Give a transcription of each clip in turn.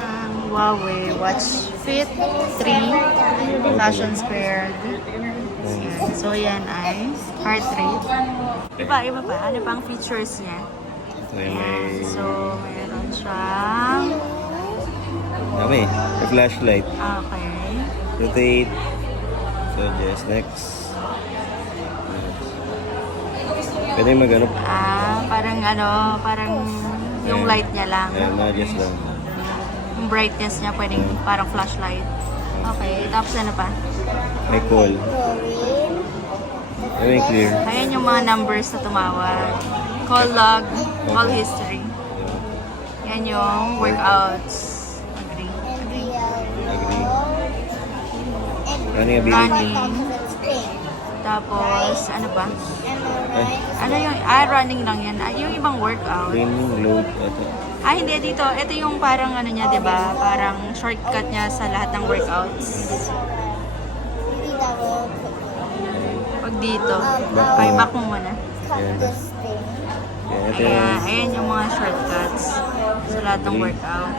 ng Huawei Watch Fit 3 Fashion Square. Yan. So yan ay heart rate. Iba pa. Ano pang features niya? Ayan. So meron siyang... Dami. May flashlight. Okay. Rotate. So just next. Pwede mag-ano. Parang yung light niya lang. Ayan, ma-adjust lang. Yung brightness niya pwedeng parang flashlight. Okay, tapos ano pa? May call. May clear. Ayan yung mga numbers na tumawag. Call log, call history. Yan yung workouts. Agree. Agree. Running ability. Running. Tapos, ano pa? Ay, Ano yung, running lang yan. Yung ibang workout. training load. Ito. Hindi dito. Ito yung parang ano niya, 'di ba? Parang shortcut niya sa lahat ng workouts. Pag dito, ay back mo muna. Ayan. Ayan, ito yung Ayan yung mga shortcuts sa lahat ng workout.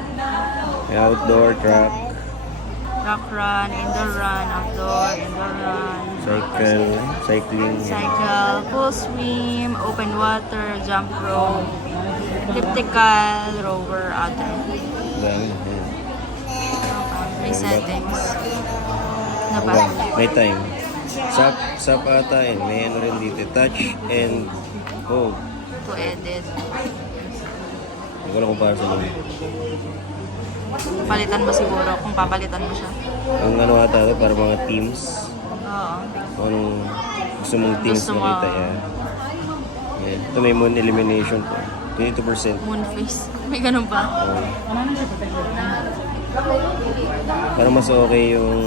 may outdoor track, Rock run, indoor run, outdoor, indoor run, cycling. cycle, full swim, open water, jump rope, elliptical, rower, other. Dami. Ayan. May settings. Ano ba? May time. Sap ata and may ano rin dito. Touch and hold. To edit. Hindi ko lang kung para sa lumi. Palitan mo siguro kung papalitan mo siya. Ang ano ata ito, para mga teams. Oo. Kung anong gusto mong teams Gusto mo. makita. Yan. Yan. Ito may moon elimination po. 22%. Moon face. May ganun pa. Para mas okay yung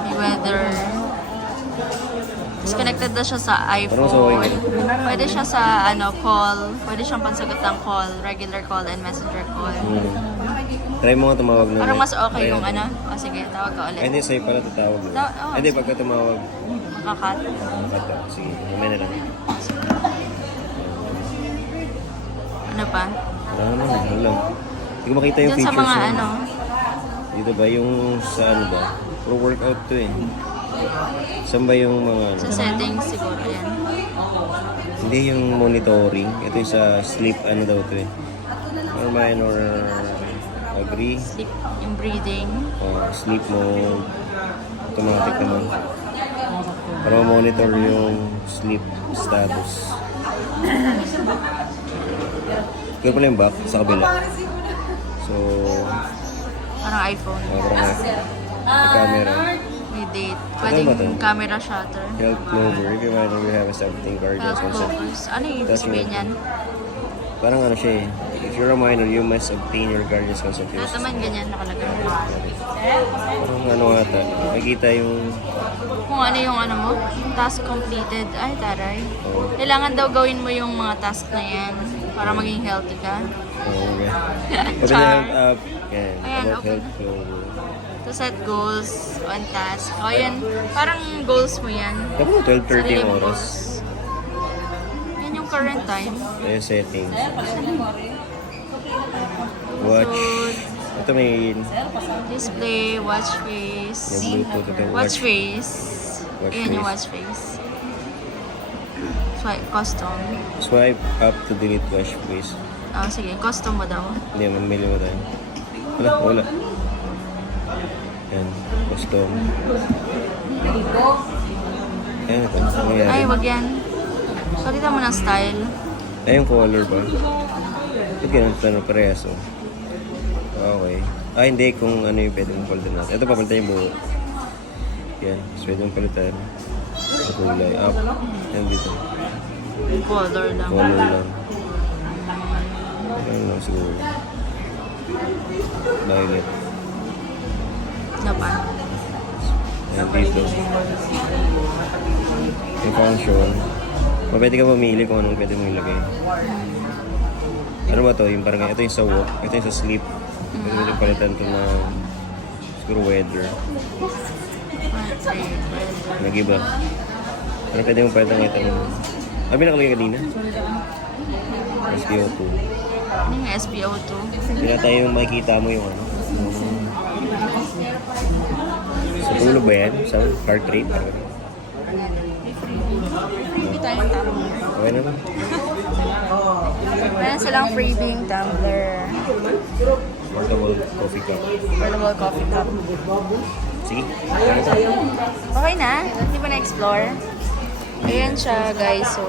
May weather. Mas connected na siya sa Parang mas okay iPhone. nga. Pwede siya sa call. Pwede siyang pansagot ng call. Regular call and messenger call. Try mo nga tumawag na. Parang mas okay Try yung natin. O sige, tawag ka Ay, ulit. hindi, sa'yo pala tatawag na. Oo. Hindi, pagka tumawag. Makakat. Ito, sige, mamaya na lang. Ano pa? Ano lang. Hindi ko makita yung Diyan sa features. mga niya. ano. Dito ba yung sa ano ba? Pro workout to eh. Saan ba yung mga ano? Sa settings siguro yan. Hindi yung monitoring. Ito yung sa sleep ano daw to eh. Or minor agree. Sleep, yung breathing. Sleep mode. Automatic naman. Para monitor yung sleep status. Kaya pala yung back sa kabila. So, Parang iPhone. parang may camera. May date. Ano ba to? Pwedeng camera shutter. Health Clover. If you want to have everything guardians Health concept. focus. Ano yung ibig sabihin yan? Parang ano siya eh. If you're a minor, you must obtain your guardian's consent. Lahat naman ganyan nakalagay. Parang ano ata. Nakikita yung... Kung ano yung ano mo, task completed. Ay, taray. Oh, Kailangan daw gawin mo yung mga task na yan para maging healthy ka. okay. Open the Char. health app. Yan. Ayan, About open. Health Clover. To set goals on task. O yan, parang goals mo yan. Dapat 12:30 Sarili yung mong oras. goals. Yan yung current time. Ayan settings. Watch. Ito may Display, watch face. yung Bluetooth. Ito Watch face. Watch Ayan yung face. watch face. Swipe, custom. Swipe up to delete watch face. Sige, custom mo daw. Hindi, mamili mo tayo. Wala. Yan. Custom. Ayan ito. Ano nangyari? Ay, wag yan. Palitan mo ng style. Ay, yung color ba? Ba't ganun tanong parehas oh? Okay. Hindi. Kung ano yung pwede mong palitan natin. Ito, papalitan yung buo. Yan. So, pwede mong palitan. Sa kulay. Up. Yan dito. Color lang. Color lang. Ayan lang siguro. Violet. Ano pa? Ayan dito. Yung function. Pwede ka mamili kung anong pwede mong ilagay. Ano ba to? Yung parang ito yung sa walk. Ito yung sa sleep. Pwede mo yung palitan ito na siguro weather. Nag-iba. Ano pwede mong palitan ito? Nakalagay kanina? SPO2. Ano yung SPO2? Hindi na tayo makikita mo yung ano. Sa tulog ba yan? Sa heart rate? Hindi tayong tumbler. Okay na ba? Meron silang freebie tumbler. Portable coffee cup. Portable coffee cup. Sige. Okay na? Hindi ba na-explore? Ayan siya, guys. So,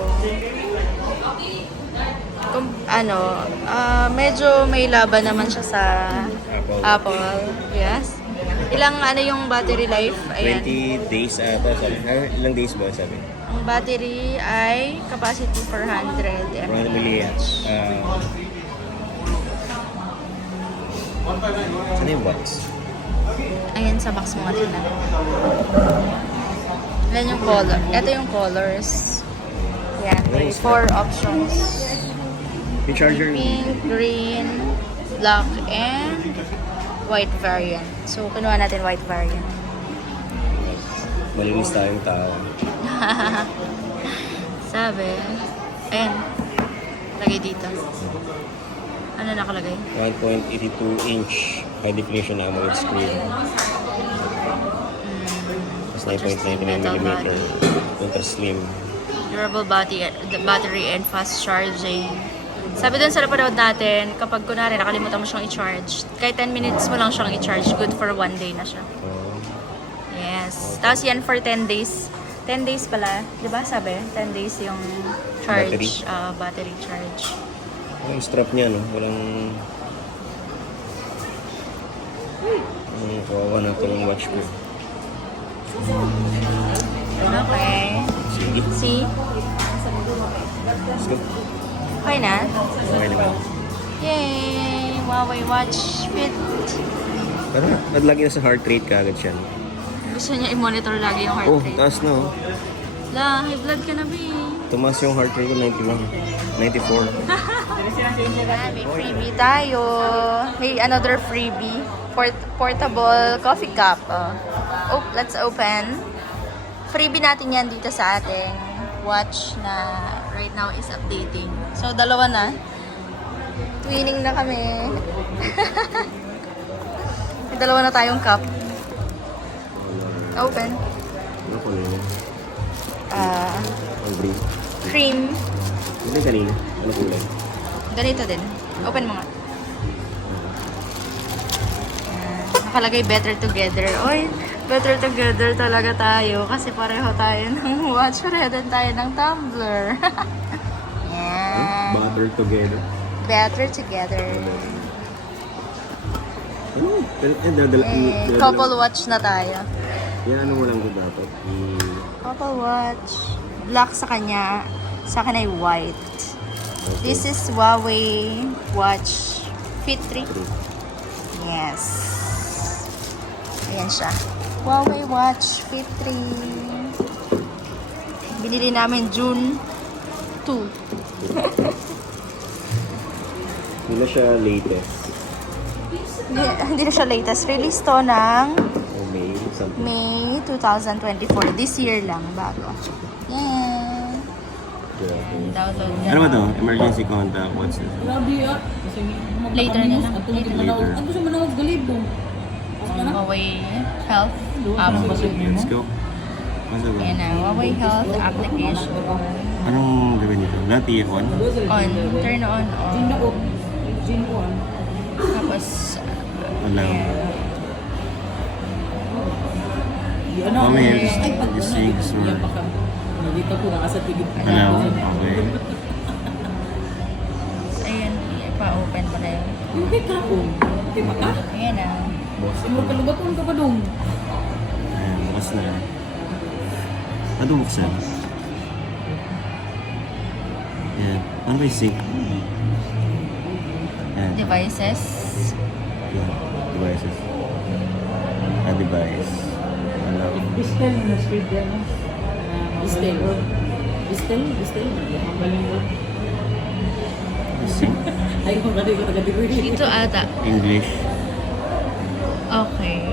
kung, medyo may laban naman siya sa Apple. Yes. Ilang yung battery life? Ayan. 20 days ata sabi. Ilang days ba sabi? Ang battery ay capacity 400 mAh. 400 milliamps. Saan yung watts? Ayan sa box mo natin na. Ayan yung color. Ito yung colors. Ayan. 4 options. Yung charger? Pink, green, black, and white variant. So, kinuha natin white variant. Malinis tayong tao. Sabi. Ayan. Lagay dito. Ano nakalagay? 1.82 inch high definition AMOLED screen. Plus 9.99mm ultra slim. Durable battery and fast charging. Sabi dun sa napanood natin, kapag kunwari nakalimutan mo siyang i-charge, kahit 10 minutes mo lang siyang i-charge, good for 1 day na siya. Yes. Tapos yan for 10 days. 10 days pala. Di ba sabi? 10 days yung charge. Battery charge. Yung strap niya, no? Walang... kawawa na ito yung watch ko. Okay. Sige. See? Let's go. Okay na? Okay naman. Yay! Huawei Watch Fit. Pero naglagay na sa heart rate kaagad siya. No? Gusto niya i-monitor lagi yung heart Oh, rate. taas na oh. La, high blood ka na, B. Tumaas yung heart rate ko 91. 94. May freebie tayo. May another freebie. Portable coffee cup. Oh, let's open. Freebie natin yan dito sa ating watch na right now is updating. So, dalawa na. Twinning na kami. May dalawa na tayong cup. Open. Ano ko yun? Ang green. Cream. Hindi kanina. Ano kulay? Ganito din. Open mo nga. Nakalagay better together. Oy, better together talaga tayo. Kasi pareho tayo ng watch. Pareho din tayo ng tumbler. Yan. Butter together. Better together. Ano? Couple watch na tayo. Yan, ano mo lang ko dapat? Couple watch. Black sa kanya. Sa akin ay white. This is Huawei Watch Fit 3. Yes. Ayan siya. Huawei Watch Fit 3. Binili namin June 2. Hindi na siya latest. Hindi na siya latest. Release to ng O May, something. May 2024. This year lang. Bago. Yeah. Ano ba to? Emergency contact? What's this? Grabe ah. Later na lang. Later. Ano siya manawag galibo? Huawei Health app. Let's go. Ano ba? Ayan na. Huawei Health application. Anong gawin nito? Dati on? On. Turn on. Gin On. ako. Gin ko ah. Tapos, Wala. Ano? Mamaya, Ay, pag just saying this Yan word. pa ka. Nagita ko na sa tigit. Hello? Okay. ayan. Pa-open pa na yun. Yung kay Kapong. Kay Maka. Ayan na. Boss. Yung kalugaton ka pa dong. Ayan, bukas na. Ano buksan? Ayan. Ano ba yung sync? Ayan. Devices. Ayan. Devices. Device. Hello. Bistel na street yan. Bistel. Bistel? Bistel? Sync? Ay, kung kadi ko taga-degree. Dito ata. English. Okay.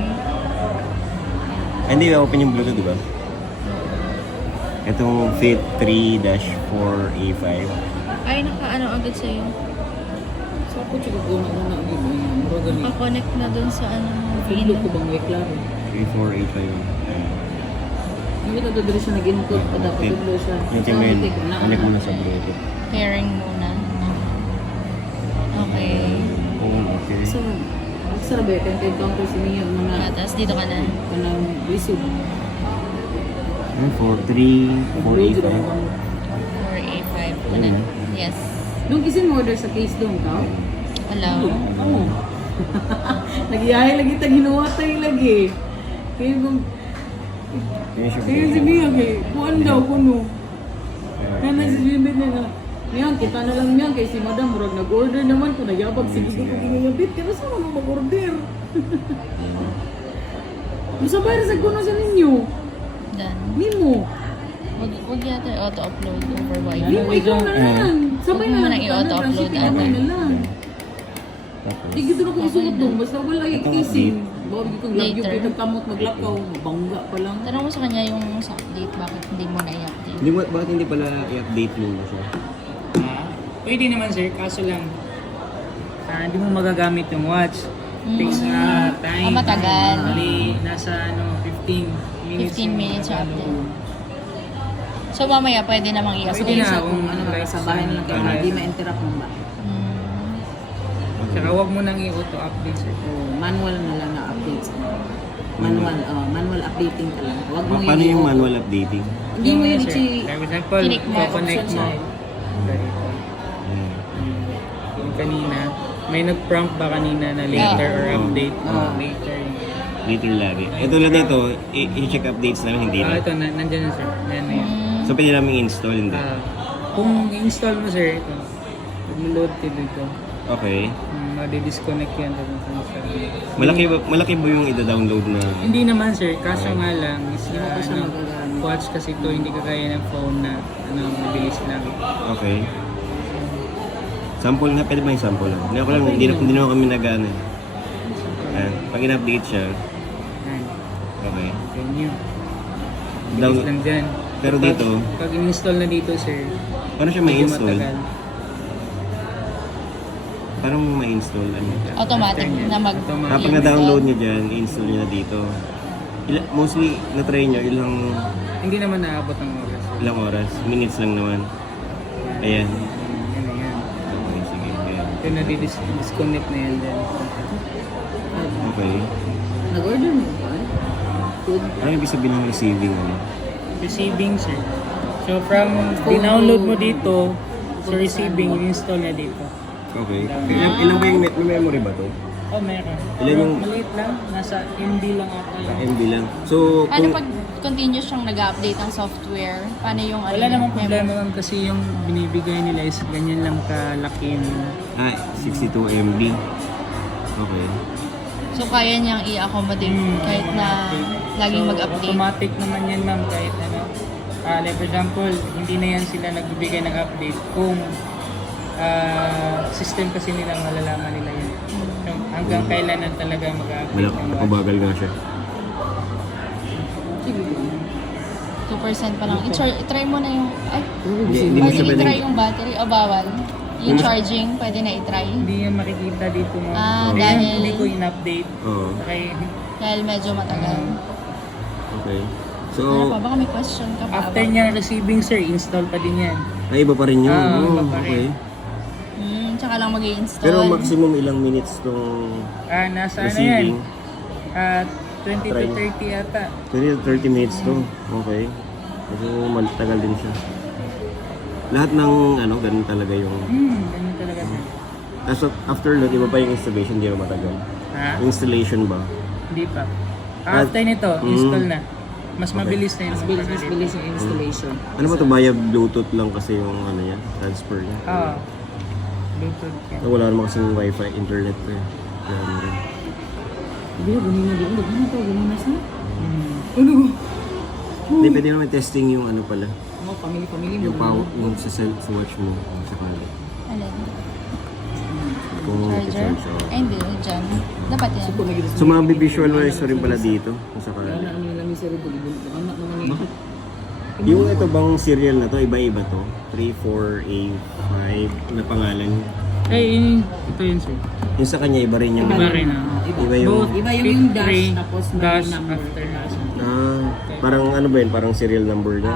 Ay, hindi, open yung Bluetooth, di ba? Itong Fit 3-4A5. Ay, naka-ano agad sa'yo. So, Ako tsaka ko na yun. Mura ganito. Pa-connect na dun sa ano, Pilo pin. ko bang may klaro? 3485. Hindi ito doon siya nag-input pa dapat Okay. doon siya. Yung timen, connect mo na sa Bluetooth. Pairing muna. Okay. Oh, okay. So, sarap ba yung encounter si Mia mga Tapos dito ka na. kanang receive. 4385. 4A5. Ano? Yes. Nung isin mo order sa case doon ka? Allow. Oo. Nagiyahe lagi ta ginawa tayo lagi. Kaya kung Yun siya kaya si Mia kay kuan daw kuno. Kaya na si Jimmy na Miyan, kita na lang miyan kay si Madam murag nag-order naman ko nagyabag sige ko gingayabit kaya sa mo mag-order. Musa bayar sa kuno sa ninyo. Done. Nimo. Wag yata auto-upload over Wi-Fi. Nimo ikaw na lang. Sabay Huwag mo na na i-auto-upload ata. ata. Na lang. Tapos, Di gito na ko isuot dong basta wala yung Itong kissing. Bawal gitong love you Later. kay nagkamot maglakaw, bangga pa lang. Tanong mo sa kanya yung sa update, bakit hindi mo na i-update? hindi mo, bakit hindi pala i-update mo siya? Pwede naman sir, kaso lang hindi mo magagamit yung watch. Takes time. matagal. Bali, nasa 15 minutes. 15 minutes yung update. So mamaya pwede namang i-update. Pwede na Sa kung kung ano ba sa bahay na lang kayo, hindi ma-interrupt mo ba? Saka huwag mo nang i-auto-update sir. O manual na lang na updates. Manual updating ka lang. Huwag mo Paano yung manual updating? Hindi mo yun sir. i- For example, Click mo. connect mo. Ganito. Ayan. Yung kanina, may nag-prompt ba kanina na later or update? Ah. Later. Later lagi. Ito lang nito, i-check updates namin, hindi na. Ito, nandiyan na sir. Yan na yan. So, pwede namin install, hindi. Kung install mo sir, ito. Mag-load ka dito. Okay. Madi-disconnect yan. Malaki ba yung ida-download na? Hindi naman sir, kaso nga lang is Hindi mo pa siya magagamit. watch kasi ito hindi kagaya ng phone na mabilis lang. Okay. Sample nga, pwede ba yung sample lang? Hindi ako lang, hindi naman kami nag-ano. Ayan. Pag in-update siya, Yan. okay. Yan yun. Bilis Download. lang dyan. Pero dito, Pag in-install na dito sir, paano siya medyo ma-install? matagal. Paano mo ma-install? Ano? Automatic After na mag... Automatic. Kapag na-download niyo dyan, i-install niyo na dito. Mostly, na-try niyo, Hindi naman naabot ng oras. ilang oras? Minutes lang naman. Ayan. Yan na yan. Okay, sige. Ayan. Ito na-disconnect na yan dyan. Okay. Nag-order mo ba? Food? Ano ibig sabihin ng receiving? Ano? Receiving sir. So from dinownload mo dito, sa receiving, install na dito. Okay. Ilang ba yung may memory ba to? Oh, meron. Ilan yung- Maliit lang. Nasa MB lang ata yun. MB lang. So, Ano kung... pag continuous siyang nag-update ng software? Paano yung Wala namang problema ma'am kasi yung binibigay nila is ganyan lang kalaki yung 62 MB. Okay. So kaya niyang i-accommodate kahit na laging So, mag-update. automatic naman yan ma'am kahit ano. Like for example, hindi na yan sila nagbibigay ng update kung system kasi nila malalaman nila yun. So, hanggang kailan na talaga mag-update ng watch. Napabagal nga siya. Sige. 2% pa lang. I-try mo na yung... Ay, Hindi mo pwede siya i-try pwedeng... yung battery o bawal? Yung charging, pwede na i-try. Hindi yan makikita dito ma'am. Ah, Kaya dahil- hindi ko in-update. Oo. Okay. Dahil medyo matagal. Okay. Ano So, pa? Baka may question ka pa. After niya receiving sir, install pa din yan. ay iba pa rin yun. Ah, Oo, iba pa okay. rin. Tsaka lang mag-i-install. Pero maximum ilang minutes tong Nasa ano yan? receiving? 20 to 30 ata. 20 to 30 minutes to. Okay. Medyo matagal din siya. Lahat ng ano, ganun talaga yung... Ganun talaga sir. Tapos after that, iba pa yung installation, hindi na matagal. Ha? Installation ba? Hindi pa. After nito, install na. Mas Okay. mabilis na yun. Mas bilis yung installation. Ano ba ito? Via Bluetooth lang kasi yung ano yan, transfer niya. Oo. Bluetooth yan. Wala naman kasing wifi, internet to eh. Kaya ano rin. Hindi, ganina din. Ganina to, ganina sa? Ano? Hindi, pwede naman testing yung ano pala. Mga family mo. Yung power, yung sa watch mo. Saka Alin? kung Charger? charge o. Ay, hindi. Diyan. Dapat yan. Kung nagiging So mga visualize mo rin pala dito. Kung sakali. Wala ano lang yung sarili ko. Anak naman yun. Bakit? Yung ito bang serial na to, iba-iba to? 3, 4, A, 5 na pangalan. Ito yun sir. Yung sa kanya, iba rin yung... Iba rin Iba yung... Both Iba yung fit dash, three, tapos may dash number. after dash. Parang ano ba yun? Parang serial number na.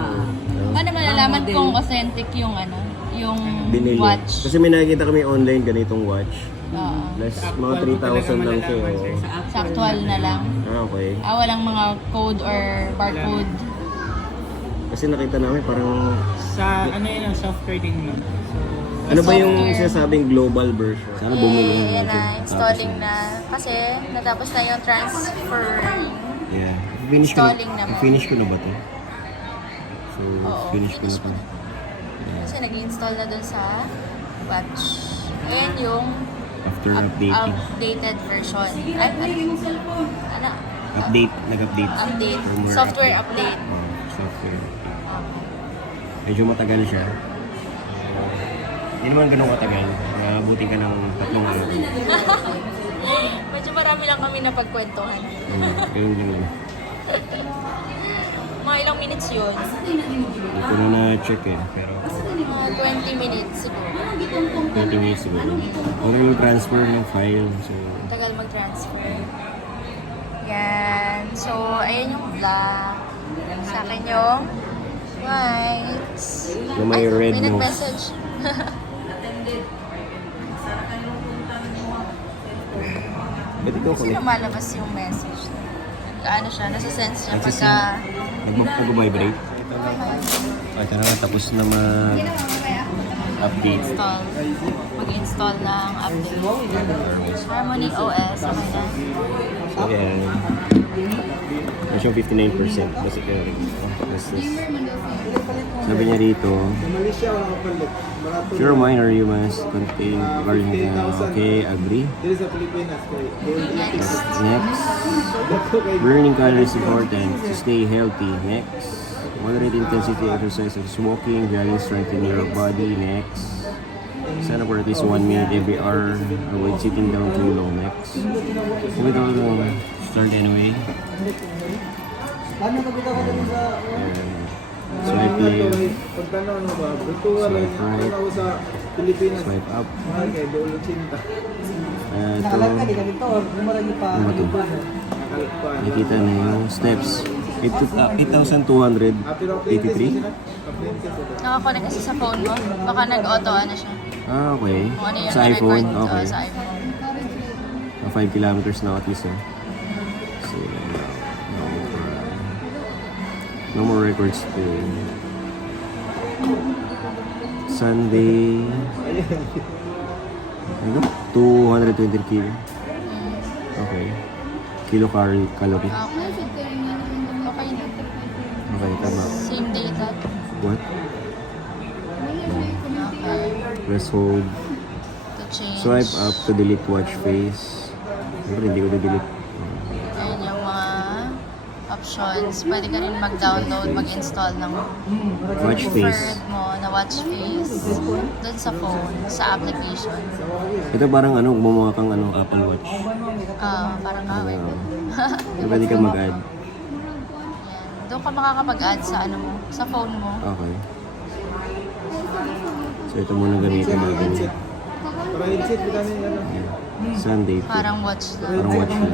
Paano malalaman kung authentic yung ano, yung Binili. watch? Kasi may nakikita kami online ganitong watch. Oo. Plus mga 3,000 lang siya. Oh. Sa actual na lang. Okay. Walang mga code or barcode. Kasi nakita namin parang... Sa ano yun, software din naman. So, Ano ba yung Software. sinasabing global version? Sana bumili. Yan na, installing na. Kasi natapos na yung transfer. Yeah. Finish ko Installing naman. Finish ko na ba to? So, Oo, finish ko na finish to. mo na. Kasi nag-install na dun sa watch. Ayan yung After updating. updated version. Ano? Nag-update. Update. Firmware Software update. Oh, software. Medyo matagal siya. Hindi naman ganun katagal. Abutin ka ng 3 araw. Medyo marami lang kami napagkwentuhan. Ganun lang. Mga ilang minutes yun. Hindi ko na na-check eh. Pero Mga 20 minutes siguro. 20 minutes siguro. Okay yung transfer ng file. So, Tagal mag-transfer. Yan. So, ayan yung vlog. Sa akin yung white. Yung may red may nose. nag-message. ba't ikaw Kasi connect? lumalabas yung message. Ano siya, nasa sense niya Nagsisi- pagka... Nag-vibrate? Ito na nga, tapos na mag-update. install. Mag-install ng update. Harmony OS. Okay na. So, yan. Mas yung 59%. Basic na rin. This is... Sabi niya rito, if you reminder, you must contain regarding the... Okay, agree. Next. Next. Burning calories is important to stay healthy. Next. Moderate intensity exercise such as walking, jogging, strengthening your body. Next. Sign up for at least 1 minute every hour. Avoid sitting down too long. Next. Wait a little. Start anyway. And swipe left. Swipe right. Swipe up. Ito. Ano ba ito? Nakikita na yung steps. 8,283. Nakakonect kasi sa phone mo. Baka nag-auto ano siya. Okay. Kung ano yung Sa iPhone? record. Okay. Sa iPhone. 5 kilometers na at least. So, no more records to Sunday. Ano? 220 kilo. Okay. Calorie. Okay. Okay na. Okay, tama. Same data. What? Okay. Press hold. To change. Swipe up to delete watch face. Siyempre, hindi ko na-delete. Ayan yung mga options. Pwede ka rin mag-download, mag-install ng Watch face. preferred mo na watch face dun sa phone, sa application. Ito parang ano, gumawa kang ano, Apple Watch. Parang kawin. Pwede ka mag-add. Yan. Doon ka makakapag-add sa ano mo, sa phone mo. Okay. So ito muna gamitin natin. Sunday. Parang watch na. Parang watch na.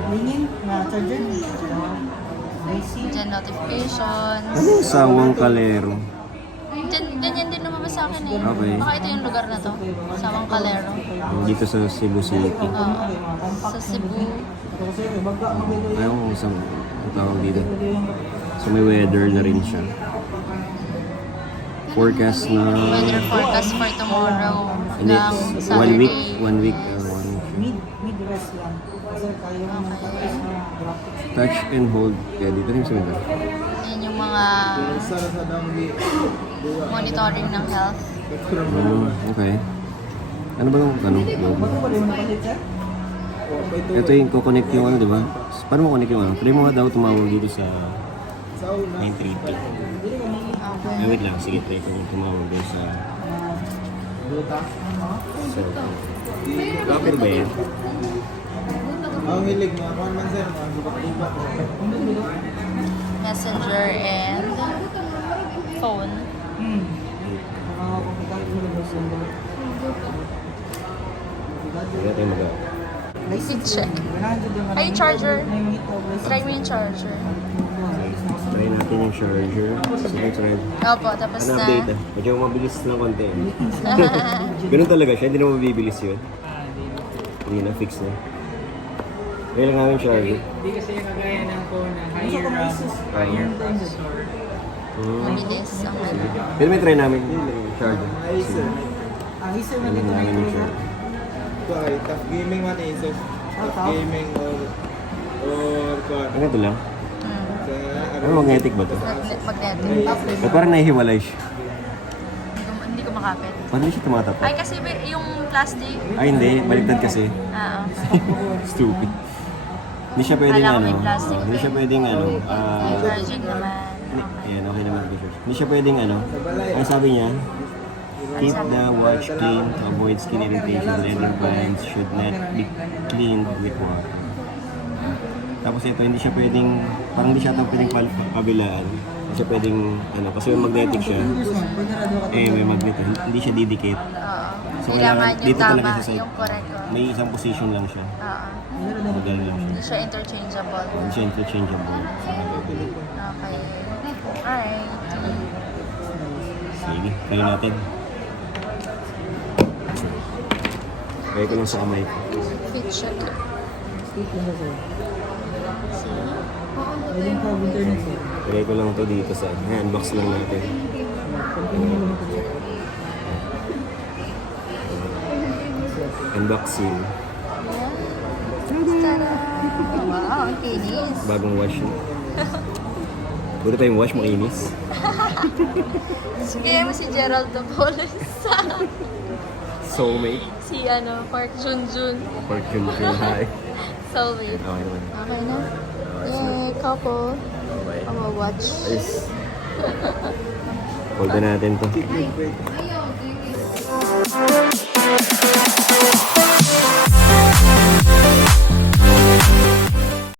Diyan notifications. Ano yung sawang kalero? Ganyan din lumabas sa akin eh. Okay. Baka ito yung lugar na to. Sawang Calero. Dito sa Cebu City. Oo. Sa Cebu. Ayaw kung isang ang tawag dito. So may weather na rin siya. Forecast na Weather forecast for tomorrow. hindi, Hanggang 1 Saturday. week. 1 week. Yes. Okay. Touch and hold. Kaya dito rin sa mga. Yan yung mga monitoring ng health. Okay. Ano ba yung ano? Ito yung kukonect yung ano, di ba? Paano mo connect yung ano? Try mo nga daw tumawag dito sa 933. Okay. Wait lang, sige, try ko kung tumawag doon sa... So, kapit ba yan? Ang hilig mo, ako man sir, ang subat-subat. Messenger and phone. Hindi natin magawa. Seat check. Ay, charger. Try mo yung charger. Try natin yung charger. Sige, try. Opo, tapos Ano na. update ah? Medyo mabilis lang konti. Ganun talaga siya, hindi na mabibilis yun. Hindi na, fix na. Kaya lang namin charger. Hindi kasi yung kagaya ng phone na higher processor. Mabilis. Okay. Pero may try namin yung charger. Acer. Acer Hindi namin yung charger. Ito ay tough gaming man Acer. Tough gaming or quad. Ang ito lang. Sa Ano, magnetic ba to? Magnetic. Ba't parang nahihiwalay siya? Hindi ko makapit. Paano siya tumatapak? Ay, kasi yung plastic. Ay hindi, baliktad kasi. Oo. Stupid. Hindi siya pwedeng Kala ko ano. may plastic Hindi siya pwedeng ano. Charging naman. Ayan, okay naman ito. Hindi siya pwedeng ano. Ang sabi niya, keep the watch clean to avoid skin irritation. Leather bands should not be cleaned with water. Tapos ito, hindi siya pwedeng, parang hindi siya ito pwedeng pabilaan. Hindi siya pwedeng, ano, kasi may magnetic siya. May magnet. Hindi siya didikit. Oo. So, Kailangan yung dito talaga tama, siya sa, yung correct ko. may isang position lang siya. Oo. Magano lang siya. Hindi siya interchangeable. Hindi siya interchangeable. Okay. Alright. Sige, kaya natin. Kaya ko lang sa kamay ko. Fit check. Kaya ko lang to dito sa unbox lang natin. Unboxing. Tada! Wow, ang kinis. Bagong wash. Buti pa yung wash, makinis. Sige mo si Gerald the Police. Soulmate. Si Park Junjun. Fortune Hi. Soulmate. Okay naman. Okay na? Yay, couple. Okay. I'll watch. Yes. Hold na natin to. Wait.